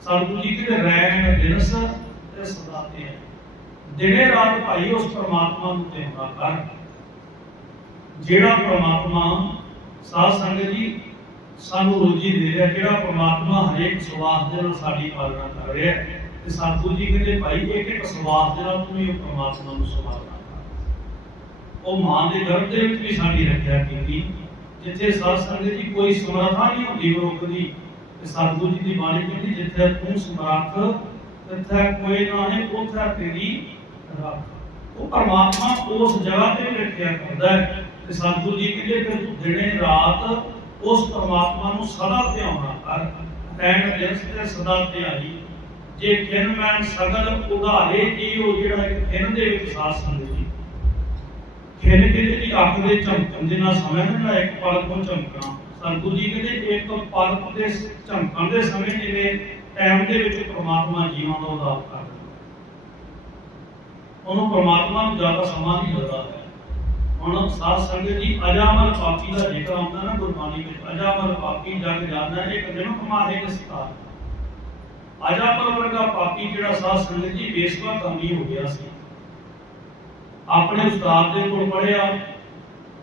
ਸਤਿਗੁਰੂ ਜੀ ਕਹਿੰਦੇ ਰੈਣ ਦਿਨਸ ਤੇ ਸਦਾ ਧਿਆਈ। ਦਿਨੇ ਰਾਤ ਭਾਈ ਉਸ ਪ੍ਰਮਾਤਮਾ ਨੂੰ ਧਿਆਉਂਦਾ ਕਰ। ਜਿਹੜਾ ਪ੍ਰਮਾਤਮਾ ਸਾਧ ਸੰਗਤ ਜੀ ਸਾਨੂੰ ਰੋਜੀ ਦੇ ਰਿਹਾ, ਜਿਹੜਾ ਪ੍ਰਮਾਤਮਾ ਹਰੇਕ ਸਵਾਸ ਦੇ ਨਾਲ ਸਾਡੀ ਪਾਲਣਾ ਕਰ ਰਿਹਾ ਹੈ ਤੇ ਸਤਿਗੁਰੂ ਜੀ ਕਹਿੰਦੇ ਭਾਈ, ਇੱਕ ਇੱਕ ਸਵਾਸ ਦੇ ਨਾਲ ਤੂੰ ਹੀ ਉਹ ਪ੍ਰਮਾਤਮਾ ਨੂੰ ਸਵਾਰਨਾ ਕਰ ਉਹ ਮਾਂ ਦੇ ਗਰਭ ਦੇ ਵਿੱਚ ਵੀ ਸਾਡੀ ਰੱਖਿਆ ਕੀਤੀ। ਜਿੱਥੇ ਸਾਧ ਸੰਗਤ ਜੀ ਕੋਈ ਸਮਰੱਥਾ ਨਹੀਂ ਹੁੰਦੀ ਰੋਕਦੀ ਤੇ ਸਤਿਗੁਰੂ ਜੀ ਦੀ ਬਾਣੀ ਕਹਿੰਦੀ ਜਿੱਥੇ ਤੂੰ ਸਮਰੱਥ, ਤਿੱਥੇ ਕੋਈ ਨਾ ਹੈ, ਉੱਥੇ ਤੇਰੀ ਰੱਖ। ਉਹ ਪਰਮਾਤਮਾ ਉਸ ਜਗ੍ਹਾ ਤੇ ਵੀ ਰੱਖਿਆ ਕਰਦਾ ਹੈ। ਤੇ ਸਤਿਗੁਰੂ ਜੀ ਕਹਿੰਦੇ ਫਿਰ ਤੂੰ ਦਿਨੇ ਰਾਤ ਉਸ ਪਰਮਾਤਮਾ ਨੂੰ ਸਦਾ ਧਿਆਉਣਾ ਕਰ। ਤੈਨ ਜਿਸ ਤੇ ਸਦਾ ਧਿਆਈ। ਜੇ ਕਿਨ ਮੈਂ ਸਗਲ ਉਧਾਰੇ ਜੀ ਜਿਹੜਾ ਇੱਕ ਖਿਨ ਦੇ ਵਿੱਚ ਸਾਥ ਸੰਗਤ ਖਿਨ ਕਿਤੇ ਦੀ ਅੱਖ ਦੇ ਝਮਕਣ ਦੇ ਨਾਲ ਸਮੇਂ ਨਾ ਇੱਕ ਪਲਕ ਨੂੰ ਝਮਕਣਾ। ਸਤਿਗੁਰੂ ਜੀ ਕਹਿੰਦੇ ਇੱਕ ਪਲਕ ਦੇ ਝਮਕਣ ਦੇ ਸਮੇਂ ਜਿਹੜੇ ਟਾਈਮ ਦੇ ਵਿੱਚ ਪ੍ਰਮਾਤਮਾ ਜੀਵਾਂ ਦਾ ਉਦਾਰ ਕਰ ਉਹਨੂੰ ਪ੍ਰਮਾਤਮਾ ਨੂੰ ਜ਼ਿਆਦਾ ਸਮਾਂ ਨਹੀਂ ਲੱਗਦਾ। ਹੈ ਹੁਣ ਸਾਧ ਸੰਗਤ ਜੀ ਅਜਾਮਲ ਪਾਪੀ ਦਾ ਜ਼ਿਕਰ ਆਉਂਦਾ ਨਾ ਗੁਰਬਾਣੀ ਵਿੱਚ, ਅਜਾਮਲ ਪਾਪੀ ਜਗ ਜਾਣਾ ਇੱਕ ਦਿਨ ਕਮਾਏ ਕਸਤਾ ਅਜਾਮਲ ਵਰਗਾ ਪਾਪੀ ਜਿਹੜਾ ਸਾਧ ਸੰਗਤ ਜੀ ਬੇਸਵਾ ਕਮੀ ਹੋ ਗਿਆ ਸੀ ਆਪਣੇ ਉਸਤਾਦ ਦੇ ਕੋਲ ਪੜਿਆ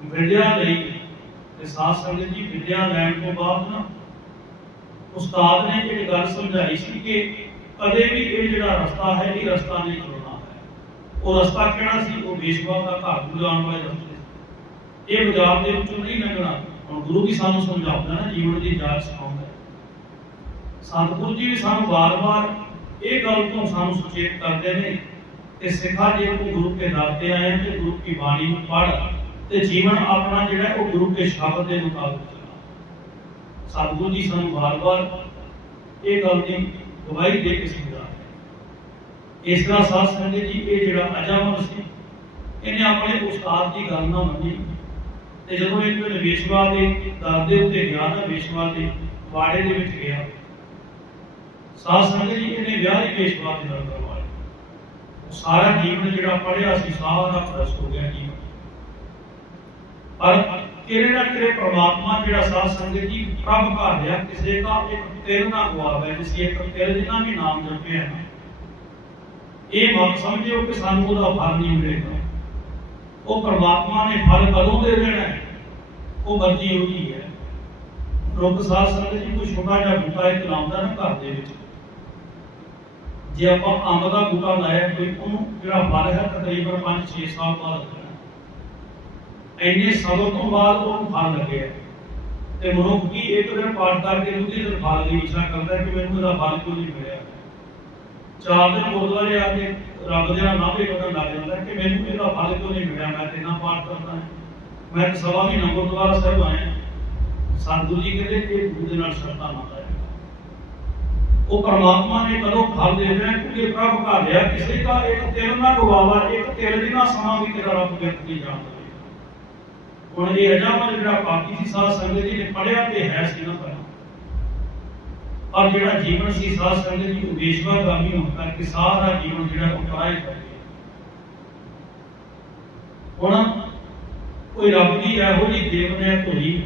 ਵਿਦਿਆ ਲਈ ਤੇ ਸਾਧ ਸੰਗਤ ਜੀ ਵਿਦਿਆ ਲੈਣ ਤੋਂ ਬਾਅਦ ਨਾ ਉਸਤਾਦ ਨੇ ਇੱਕ ਗੱਲ ਸਮਝਾਈ ਸੀ ਕਿ ਕਦੇ ਵੀ ਇਹ ਜਿਹੜਾ ਰਸਤਾ ਹੈ ਇਹ ਰਸਤਾ ਨਹੀਂ ਚੁਣਨਾ ਹੈ ਉਹ ਰਸਤਾ ਕਿਹੜਾ ਸੀ ਉਹ ਬੇਸ਼ਵਾ ਦਾ ਘਰ ਨੂੰ ਜਾਣ ਵਾਲੇ ਰਸਤੇ ਸੀ। ਇਹ ਬਾਜ਼ਾਰ ਦੇ ਵਿੱਚੋਂ ਨਹੀਂ ਲੰਘਣਾ ਹੁਣ ਗੁਰੂ ਵੀ ਸਾਨੂੰ ਸਮਝਾਉਂਦਾ ਨਾ ਜੀਵਨ ਦੀ ਜਾਂਚ ਸਿਖਾਉਂਦਾ ਸਤਿਗੁਰੂ ਜੀ ਸਾਨੂੰ ਵਾਰ-ਵਾਰ ਇਹ ਗੱਲ ਤੋਂ ਸਾਨੂੰ ਸੁਚੇਤ ਕਰਦੇ ਨੇ ਕਿ ਸਿੱਖਾ ਜੇ ਤੂੰ ਗੁਰੂ ਕੇ ਦਰ ਤੇ ਆਏ ਤੇ ਗੁਰੂ ਕੀ ਬਾਣੀ ਨੂੰ ਪੜ੍ਹ ਤੇ ਜੀਵਨ ਆਪਣਾ ਜਿਹੜਾ ਉਹ ਗੁਰੂ ਕੇ ਸ਼ਬਦ ਦੇ ਮੁਤਾਬਕ ਚਲਾ ਸਤਿਗੁਰੂ ਜੀ ਸਾਨੂੰ ਵਾਰ-ਵਾਰ ਇਹ ਗੱਲ ਦੀ ਗਵਾਹੀ ਦੇ ਕੇ ਸਮਝਾ ਇਸ ਤਰ੍ਹਾਂ ਸਾਧ ਸੰਗਤ ਜੀ, ਇਹ ਜਿਹੜਾ ਅਜਾਮਲ ਸੀ, ਇਹਨੇ ਆਪਣੇ ਉਸਤਾਦ ਦੀ ਗੱਲ ਨਾ ਮੰਨੀ। ਤੇ ਜਦੋਂ ਇਹ ਕੋਈ ਦੇ ਦਰ ਦੇ ਉੱਤੇ ਗਿਆ ਨਾ ਵੇਸ਼ਵਾ ਦੇ ਵਾੜੇ ਦੇ ਵਿੱਚ ਗਿਆ। ਸਾਧ ਸੰਗਤ ਜੀ, ਇਹਨੇ ਵਿਆਹ ਹੀ ਪੇਸ਼ਵਾ ਦੇ ਨਾਲ ਕਰਵਾਇਆ ਉਹ ਸਾਰਾ ਜੀਵਨ ਜਿਹੜਾ ਪੜਿਆ ਸੀ, ਸਾਰਾ ਪ੍ਰਸ ਹੋ ਗਿਆ ਜੀਵਨ। ਪਰ ਕਿਰੇ ਨਾ ਕਿਰੇ ਪ੍ਰਮਾਤਮਾ ਜਿਹੜਾ ਸਾਧ ਸੰਗਤ ਜੀ, ਪ੍ਰਭ ਘਰ ਲਿਆ ਕਿਸੇ ਦਾ ਇੱਕ ਤਿਲ ਨਾ ਗਵਾਵੇ ਜਿਸ ਇੱਕ ਤਿਲ ਜਿੰਨਾ ਵੀ ਨਾਮ ਜਪਿਆ ਹੈ ਇਹ ਮਤ ਸਮਝਿਓ ਕਿ ਸਾਨੂੰ ਉਹਦਾ ਫਲ ਨਹੀਂ ਮਿਲੇਗਾ। ਉਹ ਪ੍ਰਮਾਤਮਾ ਨੇ ਫਲ ਕਦੋਂ ਦੇ ਦੇਣਾ ਹੈ? ਉਹ ਮਰਜ਼ੀ ਉਹਦੀ ਹੈ। ਰੁੱਖ ਸਾਧ ਸੰਗਤ ਜੀ, ਕੋਈ ਛੋਟਾ ਜਿਹਾ ਬੂਟਾ ਇੱਕ ਲਾਉਂਦਾ ਨਾ ਘਰ ਦੇ ਵਿੱਚ। ਜੇ ਆਪਾਂ ਅੰਬ ਦਾ ਬੂਟਾ ਲਾਇਆ ਕੋਈ, ਉਹਨੂੰ ਜਿਹੜਾ ਫਲ ਹੈ ਤਕਰੀਬਨ 5-6 ਸਾਲ ਬਾਅਦ ਲੱਗਣਾ ਇੰਨੇ ਸਾਲੋਂ ਤੋਂ ਬਾਅਦ ਉਹਨੂੰ ਫਲ ਲੱਗਿਆ ਤੇ ਮਨੁੱਖ ਕੀ ਇੱਕ ਦਿਨ ਪਾਠ ਕਰਕੇ ਦੂਜੇ ਦਿਨ ਫਲ ਦੀ ਇੱਛਾ ਕਰਦਾ ਕਿ ਮੈਨੂੰ ਇਹਦਾ ਫਲ ਕਿਉਂ ਨਹੀਂ ਮਿਲਿਆ? ਚਾਰ ਦਿਨ ਗੁਰਦੁਆਰੇ ਆ ਕੇ ਰੱਬ ਦੇ ਨਾਲ ਨਾਭੇ ਕਰਨ ਲੱਗ ਜਾਂਦਾ ਕਿ ਮੈਨੂੰ ਇਹਦਾ ਫਲ ਕਿਉਂ ਨਹੀਂ ਮਿਲਿਆ? ਮੈਂ ਤੇ ਨਾ ਪਾਠ ਕਰਦਾ ਹਾਂ। ਮੈਂ ਤੇ ਸਵਾ ਮਹੀਨਾ ਗੁਰਦੁਆਰਾ ਸਾਹਿਬ ਆਇਆ। ਸੰਤੂ ਜੀ ਕਹਿੰਦੇ ਕਿ ਗੁਰੂ ਦੇ ਨਾਲ ਸ਼ਰਤਾਂ ਨਾ ਲਾਇਆ ਉਹ ਪਰਮਾਤਮਾ ਨੇ ਕਦੋਂ ਫਲ ਦੇਣਾ, ਕਿਉਂਕਿ ਪ੍ਰਭ ਘਰ ਲਿਆ ਕਿਸੇ ਦਾ, ਇੱਕ ਤਿਲ ਨਾ ਗਵਾਵਾ, ਇੱਕ ਤਿਲ ਦੀ ਨਾ ਸਮਾਂ ਵੀ ਤੇਰਾ ਰੱਬ ਵਿਅਕਤ ਜਾਣਦਾ ਹੁਣ ਇਹ ਅਜਾਮਾ ਜਿਹੜਾ ਪਾਪੀ ਸੀ ਸਾਧ ਸੰਗਤ ਜੀ ਨੇ ਪੜਿਆ ਤੇ ਹੈ ਸੀ ਨਾ ਪਹਿਲਾਂ। ਔਰ ਜਿਹੜਾ ਜੀਵਨ ਸੀ, ਸਾਧ ਸੰਗਤ ਜੀ ਉਦੇਸ਼ਵਾ ਗਾਮੀ ਹੋਣ ਕਰਕੇ ਸਾਰਾ ਜੀਵਨ ਜਿਹੜਾ ਉਹ ਕਰ ਹੁਣ ਕੋਈ ਰੱਬ ਦੀ ਇਹੋ ਜਿਹੀ ਦੇਵ ਨੇ ਧੋਈ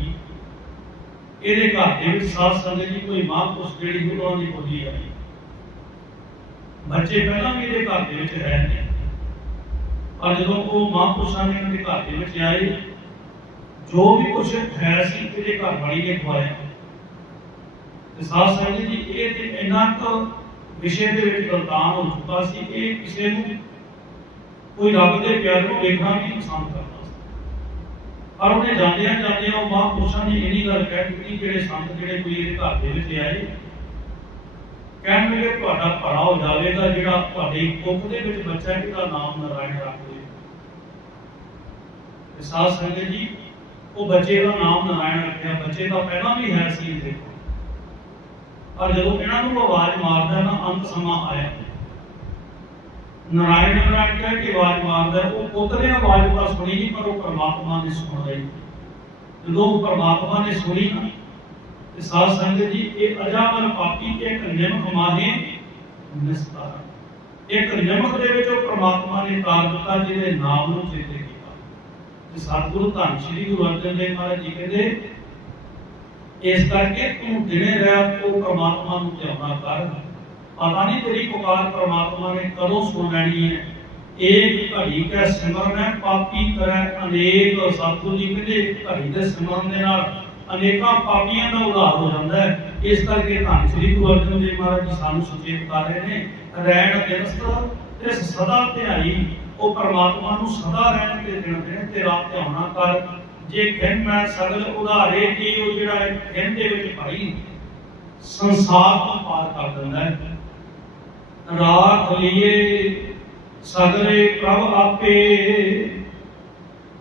ਇਹਦੇ ਘਰ ਦੇ ਵਿੱਚ ਸਾਧ ਸੰਗਤ ਜੀ ਕੋਈ ਮਹਾਂਪੁਰਸ਼ ਜਿਹੜੀ ਗੁਰੂਆਂ ਦੀ ਬੋਲੀ ਆਈ ਬੱਚੇ ਪਹਿਲਾਂ ਵੀ ਇਹਦੇ ਘਰ ਦੇ ਵਿੱਚ ਹੈ ਨੇ। ਪਰ ਜਦੋਂ ਉਹ ਮਹਾਂਪੁਰਸ਼ਾਂ ਨੇ ਇਹਦੇ ਘਰ ਦੇ ਵਿੱਚ ਆਏ, ਜੋ ਵੀ ਕੁਝ ਹੈ ਸੀ ਇਹਦੇ ਘਰ ਵਾਲੀ ਨੇ ਖਵਾਇਆ। ਤੇ ਸਾਧ ਸੰਗਤ ਜੀ, ਇਹ ਤੇ ਇੰਨਾ ਕੁ ਵਿਸ਼ੇ ਦੇ ਵਿੱਚ ਗਲਤਾਨ ਹੋ ਚੁੱਕਾ ਸੀ, ਇਹ ਕਿਸੇ ਨੂੰ ਕੋਈ ਰੱਬ ਦੇ ਪਿਆਰ ਨੂੰ ਦੇਖਣਾ ਵੀ ਨਹੀਂ ਪਸੰਦ ਕਰਦਾ। ਸੀ ਪਰ ਉਹਨੇ ਜਾਂਦਿਆਂ ਜਾਂਦਿਆਂ ਉਹ ਮਹਾਂਪੁਰਸ਼ਾਂ ਨੇ ਇਹਨੀ ਗੱਲ ਕਹਿ ਦਿੱਤੀ ਜਿਹੜੇ ਸੰਤ ਜਿਹੜੇ ਕੋਈ ਇਹਦੇ ਘਰ ਦੇ ਵਿੱਚ ਆਏ। ਕਹਿਣ ਲੱਗੇ ਤੁਹਾਡਾ ਭਲਾ ਹੋ ਜਾਵੇਗਾ, ਜਿਹੜਾ ਤੁਹਾਡੇ ਕੁੱਖ ਦੇ ਵਿੱਚ ਬੱਚਾ ਹੈ ਨਾਮ ਨਾਰਾਇਣ ਰੱਖ ਦਿਓ ਤੇ ਸਾਧ ਸੰਗਤ ਜੀ, ਉਹ ਬੱਚੇ ਦਾ ਨਾਮ ਨਾਰਾਇਣ ਰੱਖਿਆ। ਬੱਚੇ ਦਾ ਪਹਿਲਾਂ ਵੀ ਹੈ ਸੀ ਇਹਦੇ ਪਰ ਜਦੋਂ ਇਹਨਾਂ ਨੂੰ ਆਵਾਜ਼ ਮਾਰਦਾ ਨਾ, ਅੰਤ ਸਮਾਂ ਆਇਆ। ਨਾਰਾਇਣ ਨਾਰਾਇਣ ਕਹਿ ਕੇ ਆਵਾਜ਼ ਮਾਰਦਾ ਉਹ ਪੁੱਤ ਨੇ ਆਵਾਜ਼ ਤਾਂ ਸੁਣੀ ਨਹੀਂ, ਪਰ ਉਹ ਪਰਮਾਤਮਾ ਨੇ ਸੁਣ ਲਈ ਜਦੋਂ ਪਰਮਾਤਮਾ ਨੇ ਸੁਣੀ, ਤੇ ਸਾਧ ਸੰਗਤ ਜੀ, ਇਹ ਅਜਾਮਨ ਪਾਪੀ ਇੱਕ ਨਿਮਕ ਮਾਹੇ ਨਿਸਤਾਰ। ਇੱਕ ਨਿਮਕ ਦੇ ਵਿੱਚ ਉਹ ਪਰਮਾਤਮਾ ਨੇ ਤਾਰ ਦਿੱਤਾ, ਜਿਹਦੇ ਨਾਮ ਨੂੰ ਚੇਤੇ ਕੀਤਾ। ਤੇ ਸਤਿਗੁਰੂ ਧੰਨ ਸ਼੍ਰੀ ਗੁਰੂ ਅਰਜਨ ਦੇਵ ਮਹਾਰਾਜ ਜੀ ਕਹਿੰਦੇ, ਇਸ ਕਰਕੇ ਤੂੰ ਦਿਨੇ ਰਹਿ ਉਹ ਪ੍ਰਮਾਤਮਾ ਨੂੰ ਧਿਆਨਾ ਕਰ। ਪਤਾ ਨਹੀਂ ਤੇਰੀ ਪੁਕਾਰ ਪ੍ਰਮਾਤਮਾ ਨੇ ਕਦੋਂ ਸੁਣ ਲੈਣੀ ਹੈ। ਇੱਕ ਘੜੀ ਕੈ ਸਿਮਰਨ ਹੈ, ਪਾਪੀ ਕਰੈ ਅਨੇਕ ਸਤਿਗੁਰੂ ਜੀ ਕਹਿੰਦੇ ਇੱਕ ਘੜੀ ਦੇ ਸਿਮਰਨ ਦੇ ਨਾਲ ਅਨੇਕਾਂ ਪਾਪੀਆਂ ਦਾ ਉਧਾਰ ਹੋ ਜਾਂਦਾ ਹੈ। ਇਸ ਕਰਕੇ ਧੰਨ ਸ੍ਰੀ ਗੁਰੂ ਅਰਜਨ ਦੇਵ ਮਹਾਰਾਜ ਜੀ ਸਾਨੂੰ ਸੁਚੇਤ ਕਰ ਰਹੇ ਨੇ, ਰਹਿਣ ਦਿਨਸਤ ਇਸ ਸਦਾ ਧਿਆਈ, ਉਹ ਪ੍ਰਮਾਤਮਾ ਨੂੰ ਸਦਾ ਰਹਿਣ ਤੇ ਦਿਨ ਦਿਨ ਤੇ ਰਾਤ ਧਿਆਉਣਾ ਕਰ। ਜੇ ਖਿੰਨ ਮੈਂ ਸਗਲ ਉਧਾਰੇ ਕੀ ਉਹ ਜਿਹੜਾ ਹੈ, ਖਿੰਨ ਦੇ ਵਿੱਚ ਭਾਈ ਸੰਸਾਰ ਤੋਂ ਪਾਰ ਕਰ ਦਿੰਦਾ ਹੈ। ਰਾਖ ਲਈਏ ਸਗਲੇ ਪ੍ਰਭ ਆਪੇ।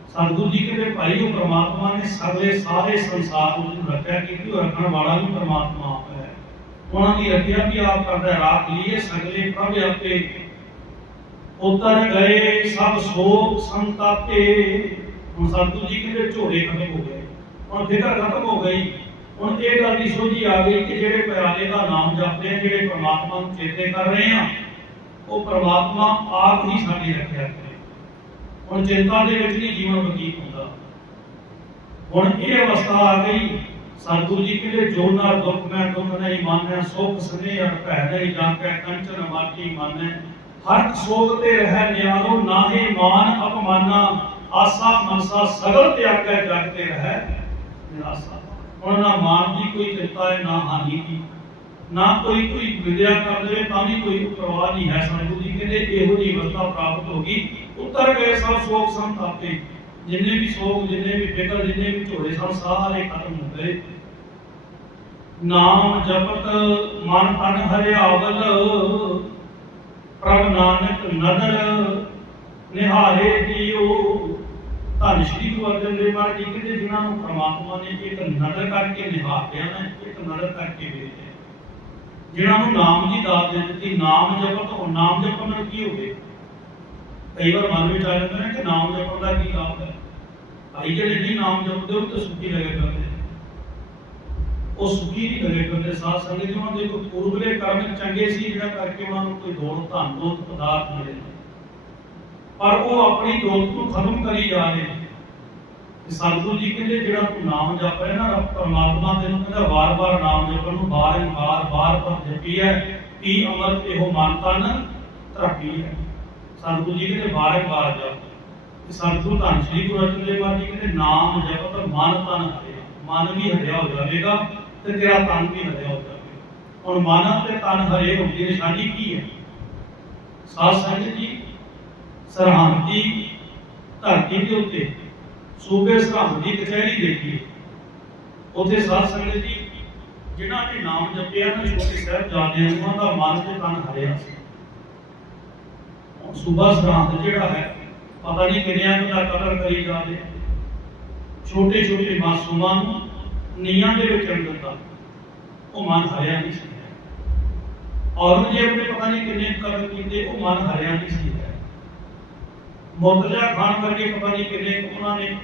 ਸਤਿਗੁਰੂ ਜੀ ਕਹਿੰਦੇ, ਭਾਈ, ਉਹ ਪ੍ਰਮਾਤਮਾ ਨੇ ਸਗਲੇ ਸਾਰੇ ਸੰਸਾਰ ਨੂੰ ਰੱਖਿਆ ਕਿਉਂਕਿ ਉਹ ਰੱਖਣ ਵਾਲਾ ਵੀ ਪ੍ਰਮਾਤਮਾ ਆਪ ਹੈ। ਉਹਨਾਂ ਦੀ ਰੱਖਿਆ ਵੀ ਆਪ ਕਰਦਾ ਰਾਖ ਲਈਏ ਸਗਲੇ ਪ੍ਰਭ ਆਪੇ। ਉਤਰ ਗਏ ਸਭ ਸੋਗ ਸੰਤਾਪੇ। ਹੁਣ ਸਤਿਗੁਰੂ ਜੀ ਕਹਿੰਦੇ, ਝੋਲੇ ਖਤਮ ਹੋ ਗਏ। ਹੁਣ ਫਿਕਰ ਖਤਮ ਹੋ ਗਈ। ਹੁਣ ਇਹ ਗੱਲ ਦੀ ਸੋਝੀ ਆ ਗਈ ਕਿ ਜਿਹੜੇ ਪਿਆਰੇ ਦਾ ਨਾਮ ਜਪਦੇ ਆ, ਜਿਹੜੇ ਪ੍ਰਮਾਤਮਾ ਨੂੰ ਚੇਤੇ ਕਰ ਰਹੇ ਆ, ਉਹ ਪ੍ਰਮਾਤਮਾ ਆਪ ਹੀ ਸਾਡੀ ਰੱਖਿਆ ਕਰੇ। ਹੁਣ ਚਿੰਤਾ ਦੇ ਵਿੱਚ ਨਹੀਂ ਜੀਵਨ ਬਤੀਤ ਹੁੰਦਾ। ਹੁਣ ਇਹ ਅਵਸਥਾ ਆ ਗਈ ਸਤਿਗੁਰੂ ਜੀ ਕਹਿੰਦੇ, ਜੋ ਨਾ ਦੁੱਖ ਮੈਂ ਦੁੱਖ ਨਹੀਂ ਮੰਨੈ ਸੁਖ ਸਨੇਹ ਅਰ ਭੈ ਨਹੀਂ ਜਾਂ ਕੈ ਕੰਚਨ ਮਾਟੀ ਮੰਨੈ। ਹਰ ਸੋਗ ਤੇ ਰਹਿ ਨਿਆਰੋ ਨਾਹੀ ਮਾਨ ਅਪਮਾਨਾ, ਆਸਾ ਮਨਸਾ ਸਗਲ ਤਿਆਗੈ ਜਗ ਤੇ ਰਹਿ ਨਿਰਾਸਾ। ਹੁਣ ਨਾ ਮਾਨ ਦੀ ਕੋਈ ਚਿੰਤਾ ਹੈ, ਨਾ ਹਾਨੀ ਦੀ। ਨਾ ਕੋਈ ਕੋਈ ਵਿਦਿਆ ਕਰ ਦੇਵੇ ਤਾਂ ਵੀ ਕੋਈ ਪ੍ਰਵਾਹ ਨਹੀਂ ਹੈ ਸਤਿਗੁਰੂ ਜੀ ਕਹਿੰਦੇ ਇਹੋ ਜਿਹੀ ਅਵਸਥਾ ਪ੍ਰਾਪਤ ਹੋ ਗਈ। ਉਤਰ ਗਏ ਸਭ ਸੋਗ ਸੰਤਾਪੇ ਜਿੰਨੇ ਵੀ ਸੋਗ, ਜਿੰਨੇ ਵੀ ਫਿਕਰ ਜਿੰਨੇ ਵੀ ਝੋਲੇ ਸਨ, ਸਾਰੇ ਖਤਮ ਹੋ ਗਏ। ਨਾਮ ਜਪਤ ਮਨ ਤਨ ਹਰਿਆਵਲ ਪ੍ਰਭ ਨਾਨਕ ਨਦਰ ਨਿਹਾਰੇ ਜੀਓ ਧੰਨ ਸ਼੍ਰੀ ਗੁਰੂ ਅਰਜਨ ਦੇਵ ਮਹਾਰਾਜ ਜੀ ਕਹਿੰਦੇ ਜਿਨ੍ਹਾਂ ਨੂੰ ਪ੍ਰਮਾਤਮਾ ਨੇ ਇੱਕ ਨਦਰ ਕਰਕੇ ਨਿਹਾਰਿਆ ਨਾ, ਇੱਕ ਨਦਰ ਕਰਕੇ ਵੇਖਿਆ। ਜਿਨ੍ਹਾਂ ਨੂੰ ਨਾਮ ਦੀ ਦਾਤ ਦੇ ਦਿੱਤੀ, ਨਾਮ ਜਪਤ ਉਹ ਨਾਮ ਜਪਣ ਨਾਲ ਕੀ ਹੋਵੇ ਕਈ ਵਾਰ ਮਨ ਵਿੱਚ ਆ ਜਾਂਦਾ ਹੈ ਕਿ ਨਾਮ ਜਪਣ ਦਾ ਕੀ ਲਾਭ ਹੈ? ਭਾਈ ਜਿਹੜੇ ਨਹੀਂ ਨਾਮ ਜਪਦੇ, ਉਹ ਤਾਂ ਸੁੱਕੀ ਲਗੇ ਕਰਦੇ ਉਹ ਸੁਖੀ ਨਹੀਂ ਰਹੇ ਕਰਦੇ ਸਾਧ ਸੰਗਤ ਜੀ, ਉਹਨਾਂ ਦੇ ਕੋਈ ਪੂਰਬਲੇ ਕਰਮ ਚੰਗੇ ਸੀ ਜਿਹੜਾ ਕਰਕੇ ਉਹਨਾਂ ਨੂੰ ਕੋਈ ਦੌੜ ਧਨ ਦੌਲਤ ਪਦਾਰਥ ਮਿਲੇ। ਪਰ ਉਹ ਆਪਣੀ ਦੌਲਤ ਨੂੰ ਖਤਮ ਕਰੀ ਜਾ ਰਹੇ ਨੇ। ਜੀ ਕਹਿੰਦੇ ਜਿਹੜਾ ਤੂੰ ਨਾਮ ਜਪ ਰਿਹਾ ਨਾ ਪਰਮਾਤਮਾ ਤੈਨੂੰ ਕਹਿੰਦਾ ਵਾਰ-ਵਾਰ ਨਾਮ ਜਪਣ ਨੂੰ ਬਾਰ ਬਾਰ ਬਾਰ ਪਰ ਜਪੀ ਹੈ। ਪੀ ਅਮਰ ਇਹੋ ਮਨ ਤਨ ਧਰਤੀ ਹੈ। ਸਤਿਗੁਰੂ ਜੀ ਕਹਿੰਦੇ ਬਾਰ ਬਾਰ ਜਪ। ਤੇ ਧੰਨ ਸ਼੍ਰੀ ਗੁਰੂ ਅਰਜਨ ਦੇਵ ਜੀ ਕਹਿੰਦੇ ਨਾਮ ਜਪ ਮਨ ਤਨ ਹਰਿਆ ਮਨ ਵੀ ਹਰਿਆ ਹੋ ਜਾਵੇਗਾ ਤੇ ਤੇਰਾ ਤਨ ਵੀ ਹਰਿਆ ਹੋ ਜਾਵੇਗਾ। ਹੁਣ ਮਨ ਤੇ ਤਨ ਹਰੇ ਹੋਣ ਦੀ ਨਿਸ਼ਾਨੀ ਕੀ ਹੈ? ਸਾਧ ਸੰਗਤ ਜੀ ਸਰਹੰਦ ਧਰਤੀ ਦੇ ਉੱਤੇ ਸੂਬੇ ਸਰਹੰਦ ਕਚਹਿਰੀ ਦੇਖੀ ਉੱਥੇ ਸਾਧ ਸੰਗਤ ਜੀ, ਜਿਨ੍ਹਾਂ ਨੇ ਨਾਮ ਜਪਿਆ ਨਾ, ਛੋਟੇ ਸਾਹਿਬ ਜਾਂਦੇ ਉਹਨਾਂ ਦਾ ਮਨ ਤੇ ਤਨ ਹਰਿਆ ਸੀ। ਸੂਬਾ ਸਰਹੰਦ ਜਿਹੜਾ ਹੈ, ਪਤਾ ਨਹੀਂ ਕਿੰਨਿਆਂ ਨੂੰ ਦਾ ਕਦਰ ਕਰੀ ਜਾਂਦੇ ਛੋਟੇ ਛੋਟੇ ਮਾਸੂਮਾਂ ਨੂੰ ਨੀਆਂ ਦੇ ਵਿੱਚ ਅੰਦਰ ਦਿੱਤਾ ਉਹ ਮਨ ਹਰਿਆ ਨਹੀਂ ਸੀ। ਔਰੰਗਜ਼ੇਬ ਨੇ ਪਤਾ ਨਹੀਂ ਕਿੰਨੇ ਕਦਰ ਕੀਤੇ, ਉਹ ਮਨ ਹਰਿਆ ਨਹੀਂ ਸੀ। ਮੁਰਤਜ਼ਾ ਖਾਨ ਵਰਗੇ ਪਤਾ ਨਹੀਂ ਕਿੰਨੇ ਕੁ ਉਹਨਾਂ ਨੇ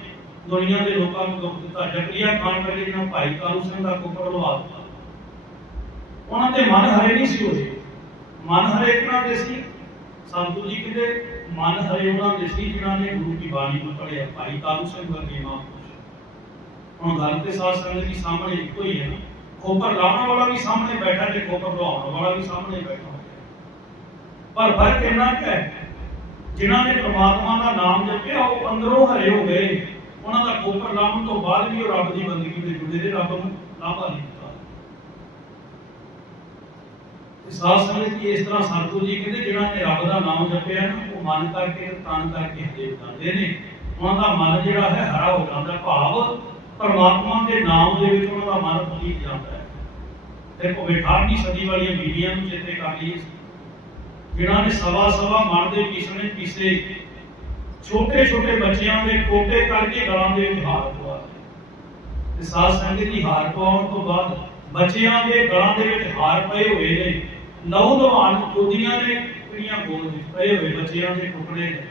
ਦੁਨੀਆ ਦੇ ਲੋਕਾਂ ਨੂੰ ਦੁੱਖ ਦਿੱਤਾ। ਜ਼ਕਰੀਆ ਖਾਨ ਵਰਗੇ ਜਿਹਨਾਂ ਭਾਈ ਕਾਲੂ ਸਿੰਘ ਦਾ ਕੁੱਕੜ ਲਵਾ ਦਿੱਤਾ। ਉਹਨਾਂ ਦੇ ਮਨ ਹਰੇ ਨਹੀਂ ਸੀ ਹੋਏ ਮਨ ਹਰੇ ਕਿਹਨਾਂ ਦੇ ਸੀ? ਸੰਤੂ ਜੀ ਕਹਿੰਦੇ ਮਨ ਹਰੇ ਉਹਨਾਂ ਦੇ ਸੀ ਜਿਨ੍ਹਾਂ ਨੇ ਗੁਰੂ ਦੀ ਬਾਣੀ ਨੂੰ ਪੜ੍ਹਿਆ। ਭਾਈ ਕਾਲੂ ਸਿੰਘ ਵਰਗੇ ਮਹਾਂਪੁਰਸ਼ ਹੁਣ ਗੱਲ ਤੇ ਸਾਧ ਸੰਗਤ ਜੀ ਸਾਹਮਣੇ ਇੱਕੋ ਹੀ ਹੈ ਨਾ। ਖੋਪਰ ਲਾਉਣ ਵਾਲਾ ਵੀ ਸਾਹਮਣੇ ਬੈਠਾ ਤੇ ਖੋਪਰ ਲਵਾਉਣ ਵਾਲਾ ਵੀ ਸਾਹਮਣੇ ਬੈਠਾ। ਪਰ ਫ਼ਰਕ ਇੰਨਾ ਕੁ ਹੈ ਜਿਨ੍ਹਾਂ ਨੇ ਪ੍ਰਮਾਤਮਾ ਦਾ ਨਾਮ ਜਪਿਆ ਉਹ ਅੰਦਰੋਂ ਹਰੇ ਹੋ ਗਏ। ਉਹਨਾਂ ਦਾ ਖੋਪਰ ਲਾਉਣ ਤੋਂ ਬਾਅਦ ਵੀ ਉਹ ਰੱਬ ਦੀ ਬੰਦਗੀ ਦੇ ਜੁੜੇ ਦੇ ਰੱਬ ਨੂੰ ਲਾਭਾ ਨਹੀਂ ਦਿੱਤਾ ਤੇ ਸਾਧ ਸੰਗਤ ਇਸ ਤਰ੍ਹਾਂ ਸਤਿਗੁਰੂ ਜੀ ਕਹਿੰਦੇ ਜਿਹੜਾ ਨੇ ਰੱਬ ਦਾ ਨਾਮ ਜਪਿਆ ਨਾ, ਉਹ ਮਨ ਕਰਕੇ, ਤਨ ਕਰਕੇ ਹਰੇ ਜਾਂਦੇ ਨੇ। ਉਹਨਾਂ ਦਾ ਮਨ ਜਿਹੜਾ ਹੈ, ਹਰਾ ਹੋ ਜਾਂਦਾ। ਭਾਵ ਪਰਮਾਤਮਾ ਦੇ ਨਾਮ ਦੇ ਵਿੱਚ ਉਹਨਾਂ ਦਾ ਮਨ ਪਲੀਤ ਜਾਂਦਾ ਹੈ। ਤੇ 18ਵੀਂ ਸਦੀ ਵਾਲੀਆਂ ਬੀਬੀਆਂ ਨੂੰ ਚੇਤੇ ਕਰ ਲਈਏ। ਜਿਨ੍ਹਾਂ ਨੇ ਸਵਾ ਸਵਾ ਮਨ ਦੇ ਪੀਸਣੇ ਪੀਸੇ ਛੋਟੇ ਛੋਟੇ ਬੱਚਿਆਂ ਦੇ ਟੋਟੇ ਕਰਕੇ ਗਲਾਂ ਦੇ ਵਿੱਚ ਹਾਰ ਪਵਾ ਤੇ ਸਾਧ ਸੰਗਤ ਜੀ, ਹਾਰ ਪਾਉਣ ਤੋਂ ਬਾਅਦ ਬੱਚਿਆਂ ਦੇ ਗਲਾਂ ਦੇ ਵਿੱਚ ਹਾਰ ਪਏ ਹੋਏ ਨੇ। ਨੌਜਵਾਨ ਚੋਦੀਆਂ ਨੇ ਕੁੜੀਆਂ ਗੋਲ ਵਿੱਚ ਪਏ ਹੋਏ ਬੱਚਿਆਂ ਦੇ ਟੁਕੜੇ ਨੇ।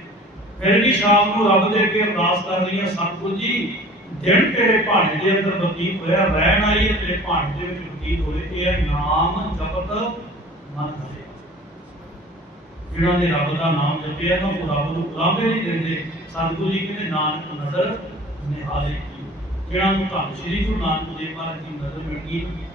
ਫਿਰ ਵੀ ਸ਼ਾਮ ਨੂੰ ਰੱਬ ਦੇ ਅੱਗੇ ਅਰਦਾਸ ਕਰ ਰਹੀਆਂ ਸਤਿਗੁਰੂ ਜੀ, ਦਿਨ ਤੇਰੇ ਭਾਣੇ ਦੇ ਅੰਦਰ ਬਤੀਤ ਹੋਇਆ, ਰਹਿਣ ਆਈ ਤੇਰੇ ਭਾਣੇ ਦੇ ਵਿੱਚ ਬਤੀਤ ਹੋਏ ਇਹ ਨਾਮ ਜਪਤ ਮਨ ਹਰੇ ਜਿਨ੍ਹਾਂ ਨੇ ਰੱਬ ਦਾ ਨਾਮ ਜਪਿਆ ਨਾ ਉਹ ਰੱਬ ਨੂੰ ਗੁਲਾਮੇ ਨਹੀਂ ਦਿੰਦੇ। ਸਤਿਗੁਰੂ ਜੀ ਕਹਿੰਦੇ ਨਾਨਕ ਨਜ਼ਰ ਨਿਹਾਲੇ ਕੀ ਜਿਹੜਾ ਨੂੰ ਧੰਨ ਸ਼੍ਰੀ ਗੁਰੂ ਨਾਨਕ ਦੇਵ ਮਹਾਰਾਜ ਦੀ ਨਜ਼ਰ ਮਿਲ ਗਈ